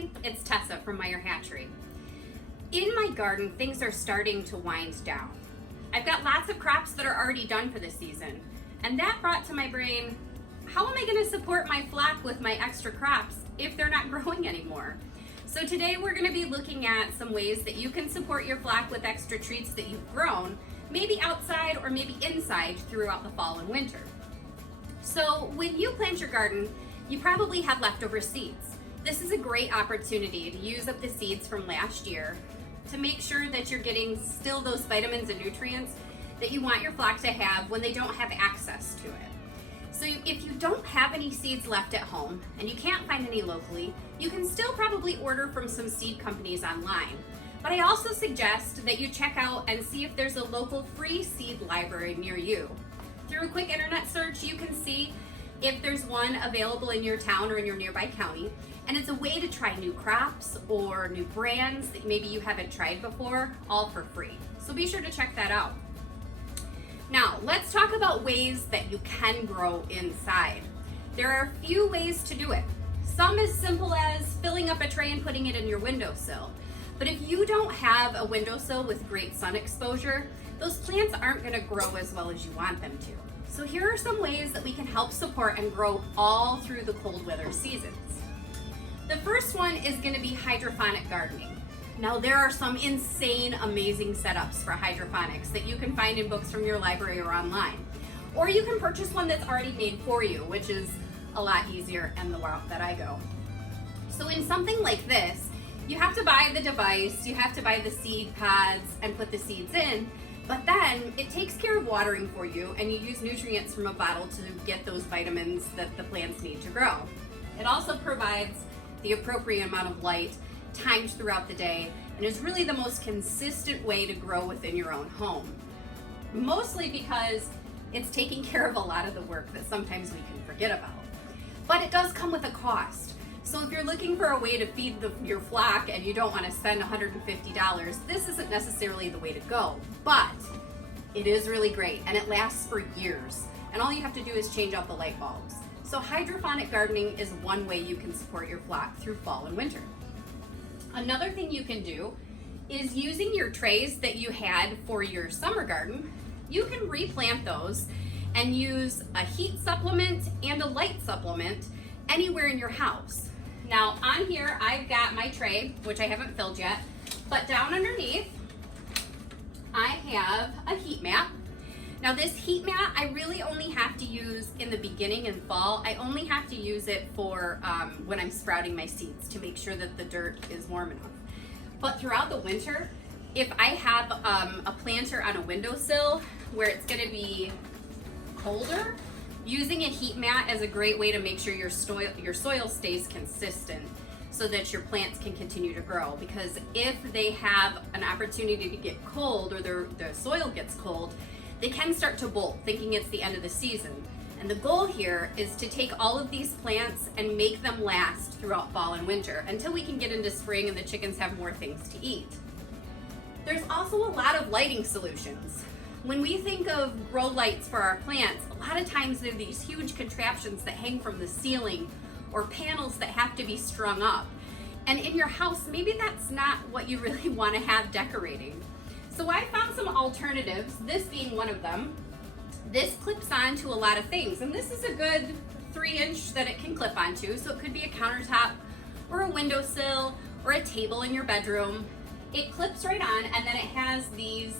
everybody, it's Tessa from Meyer Hatchery. In my garden, things are starting to wind down. I've got lots of crops that are already done for the season, and that brought to my brain, how am I going to support my flock with my extra crops if they're not growing anymore? So today we're going to be looking at some ways that you can support your flock with extra treats that you've grown, maybe outside or maybe inside throughout the fall and winter. So when you plant your garden, you probably have leftover seeds. This is a great opportunity to use up the seeds from last year to make sure that you're getting still those vitamins and nutrients that you want your flock to have when they don't have access to it. So if you don't have any seeds left at home and you can't find any locally, you can still probably order from some seed companies online. But I also suggest that you check out and see if there's a local free seed library near you. Through a quick internet search, you can see if there's one available in your town or in your nearby county. And it's a way to try new crops or new brands that maybe you haven't tried before, all for free. So be sure to check that out. Now, let's talk about ways that you can grow inside. There are a few ways to do it. Some as simple as filling up a tray and putting it in your windowsill. But if you don't have a windowsill with great sun exposure, those plants aren't going to grow as well as you want them to. So here are some ways that we can help support and grow all through the cold weather seasons. The first one is going to be hydroponic gardening. Now there are some insane, amazing setups for hydroponics that you can find in books from your library or online. Or you can purchase one that's already made for you, which is a lot easier and the route that I go. So in something like this, you have to buy the device, you have to buy the seed pods and put the seeds in, but then it takes care of watering for you and you use nutrients from a bottle to get those vitamins that the plants need to grow. It also provides the appropriate amount of light timed throughout the day and is really the most consistent way to grow within your own home. Mostly because it's taking care of a lot of the work that sometimes we can forget about. But it does come with a cost. So if you're looking for a way to feed your flock and you don't want to spend $150, this isn't necessarily the way to go. But it is really great and it lasts for years. And all you have to do is change out the light bulbs. So hydroponic gardening is one way you can support your flock through fall and winter. Another thing you can do is using your trays that you had for your summer garden, you can replant those and use a heat supplement and a light supplement anywhere in your house. Now on here I've got my tray, which I haven't filled yet, but down underneath I have a heat mat. Now this heat mat I really only have to use in the beginning in fall. I only have to use it for when I'm sprouting my seeds to make sure that the dirt is warm enough. But throughout the winter, if I have a planter on a windowsill where it's going to be colder, using a heat mat is a great way to make sure your soil stays consistent so that your plants can continue to grow. Because if they have an opportunity to get cold or their soil gets cold, they can start to bolt, thinking it's the end of the season. And the goal here is to take all of these plants and make them last throughout fall and winter until we can get into spring and the chickens have more things to eat. There's also a lot of lighting solutions. When we think of grow lights for our plants, a lot of times they're these huge contraptions that hang from the ceiling or panels that have to be strung up. And in your house, maybe that's not what you really want to have decorating. So I found some alternatives, this being one of them. This clips on to a lot of things, and this is a good 3-inch that it can clip onto, so it could be a countertop or a windowsill or a table in your bedroom. It clips right on, and then it has these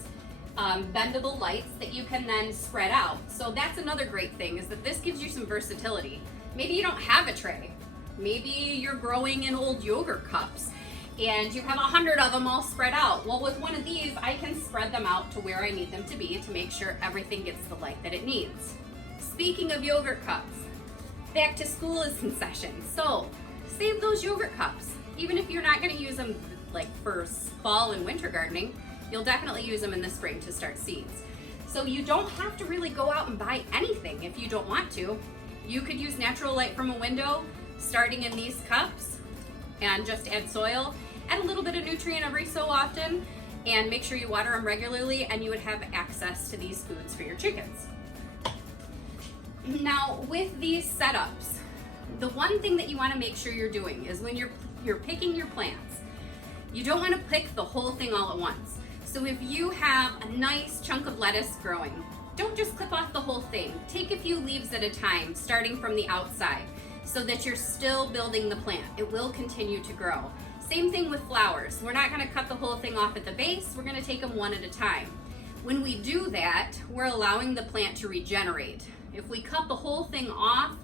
bendable lights that you can then spread out. So that's another great thing, is that this gives you some versatility. Maybe you don't have a tray. Maybe you're growing in old yogurt cups and you have 100 of them all spread out. Well, with one of these, I can spread them out to where I need them to be to make sure everything gets the light that it needs. Speaking of yogurt cups, back to school is in session. So save those yogurt cups. Even if you're not gonna use them like for fall and winter gardening, you'll definitely use them in the spring to start seeds. So you don't have to really go out and buy anything if you don't want to. You could use natural light from a window, starting in these cups, and just add soil, add a little bit of nutrient every so often, and make sure you water them regularly, and you would have access to these foods for your chickens. Now, with these setups, the one thing that you want to make sure you're doing is when you're you're picking your plants, you don't want to pick the whole thing all at once. So if you have a nice chunk of lettuce growing, don't just clip off the whole thing. Take a few leaves at a time, starting from the outside, so that you're still building the plant. It will continue to grow. Same thing with flowers. We're not going to cut the whole thing off at the base. We're going to take them one at a time. When we do that, we're allowing the plant to regenerate. If we cut the whole thing off,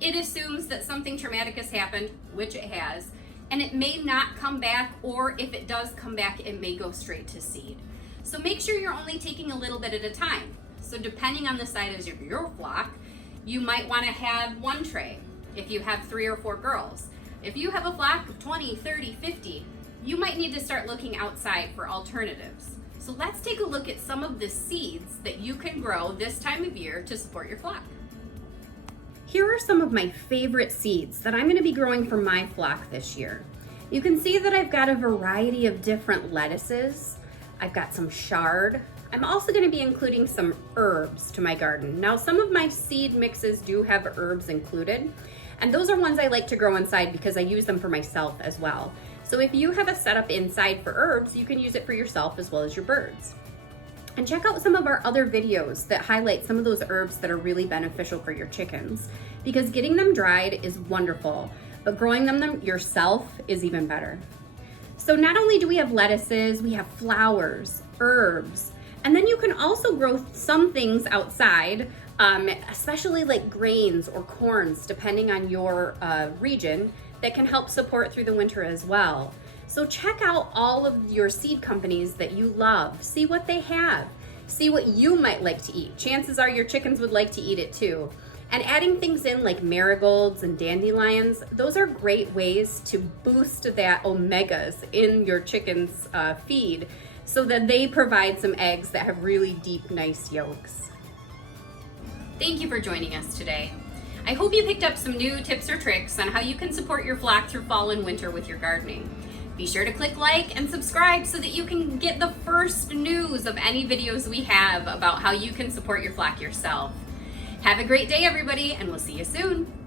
it assumes that something traumatic has happened, which it has, and it may not come back, or if it does come back, it may go straight to seed. So make sure you're only taking a little bit at a time. So depending on the size of your flock, you might want to have one tray if you have 3 or 4 girls. If you have a flock of 20, 30, 50, you might need to start looking outside for alternatives. So let's take a look at some of the seeds that you can grow this time of year to support your flock. Here are some of my favorite seeds that I'm going to be growing for my flock this year. You can see that I've got a variety of different lettuces. I've got some chard. I'm also going to be including some herbs to my garden. Now, some of my seed mixes do have herbs included, and those are ones I like to grow inside because I use them for myself as well. So if you have a setup inside for herbs, you can use it for yourself as well as your birds. And check out some of our other videos that highlight some of those herbs that are really beneficial for your chickens, because getting them dried is wonderful, but growing them yourself is even better. So not only do we have lettuces, we have flowers, herbs, and then you can also grow some things outside, especially like grains or corns, depending on your region, that can help support through the winter as well. So check out all of your seed companies that you love. See what they have. See what you might like to eat. Chances are your chickens would like to eat it too. And adding things in like marigolds and dandelions, those are great ways to boost that omegas in your chickens' feed so that they provide some eggs that have really deep, nice yolks. Thank you for joining us today. I hope you picked up some new tips or tricks on how you can support your flock through fall and winter with your gardening. Be sure to click like and subscribe so that you can get the first news of any videos we have about how you can support your flock yourself. Have a great day, everybody, and we'll see you soon.